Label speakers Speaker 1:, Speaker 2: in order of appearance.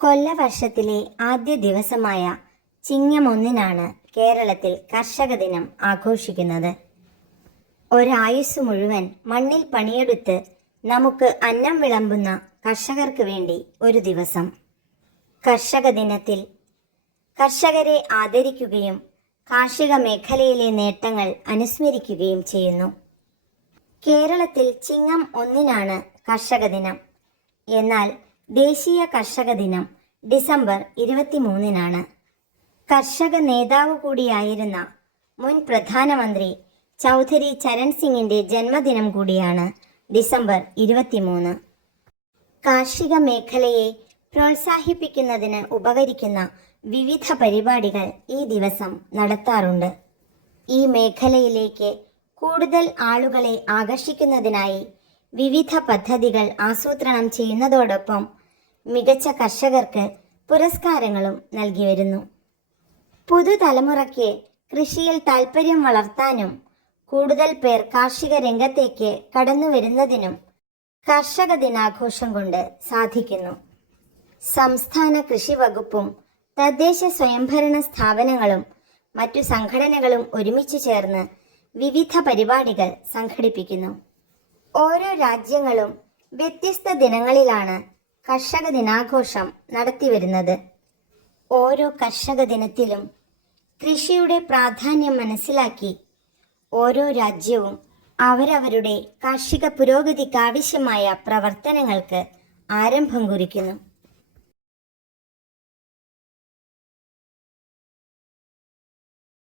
Speaker 1: കൊല്ലവർഷത്തിലെ ആദ്യ ദിവസമായ ചിങ്ങം ഒന്നിനാണ് കേരളത്തിൽ കർഷക ദിനം ആഘോഷിക്കുന്നത്. ഒരായുസ് മുഴുവൻ മണ്ണിൽ പണിയെടുത്ത് നമുക്ക് അന്നം വിളമ്പുന്ന കർഷകർക്ക് വേണ്ടി ഒരു ദിവസം. കർഷക ദിനത്തിൽ കർഷകരെ ആദരിക്കുകയും കാർഷിക മേഖലയിലെ നേട്ടങ്ങൾ അനുസ്മരിക്കുകയും ചെയ്യുന്നു. കേരളത്തിൽ ചിങ്ങം ഒന്നിനാണ് കർഷക ദിനം. എന്നാൽ ദേശീയ കർഷക ദിനം ഡിസംബർ ഇരുപത്തിമൂന്നിനാണ്. കർഷക നേതാവ് കൂടിയായിരുന്ന മുൻ പ്രധാനമന്ത്രി ചൗധരി ചരൺ സിംഗിന്റെ ജന്മദിനം കൂടിയാണ് ഡിസംബർ ഇരുപത്തിമൂന്ന്. കാർഷിക മേഖലയെ പ്രോത്സാഹിപ്പിക്കുന്നതിന് ഉപകരിക്കുന്ന വിവിധ പരിപാടികൾ ഈ ദിവസം നടത്താറുണ്ട്. ഈ മേഖലയിലേക്ക് കൂടുതൽ ആളുകളെ ആകർഷിക്കുന്നതിനായി വിവിധ പദ്ധതികൾ ആസൂത്രണം ചെയ്യുന്നതോടൊപ്പം മികച്ച കർഷകർക്ക് പുരസ്കാരങ്ങളും നൽകി വരുന്നു. പുതുതലമുറയ്ക്ക് കൃഷിയിൽ താൽപ്പര്യം വളർത്താനും കൂടുതൽ പേർ കാർഷിക രംഗത്തേക്ക് കടന്നു വരുന്നതിനും കർഷക ദിനാഘോഷം കൊണ്ട് സാധിക്കുന്നു. സംസ്ഥാന കൃഷി വകുപ്പും തദ്ദേശ സ്വയംഭരണ സ്ഥാപനങ്ങളും മറ്റു സംഘടനകളും ഒരുമിച്ച് ചേർന്ന് വിവിധ പരിപാടികൾ സംഘടിപ്പിക്കുന്നു. ഓരോ രാജ്യങ്ങളും വ്യത്യസ്ത ദിനങ്ങളിലാണ് കർഷക ദിനാഘോഷം നടത്തിവരുന്നത്. ഓരോ കർഷക ദിനത്തിലും കൃഷിയുടെ പ്രാധാന്യം മനസ്സിലാക്കി ഓരോ രാജ്യവും അവരവരുടെ കാർഷിക പുരോഗതിക്കാവശ്യമായ പ്രവർത്തനങ്ങൾക്ക് ആരംഭം കുറിക്കുന്നു.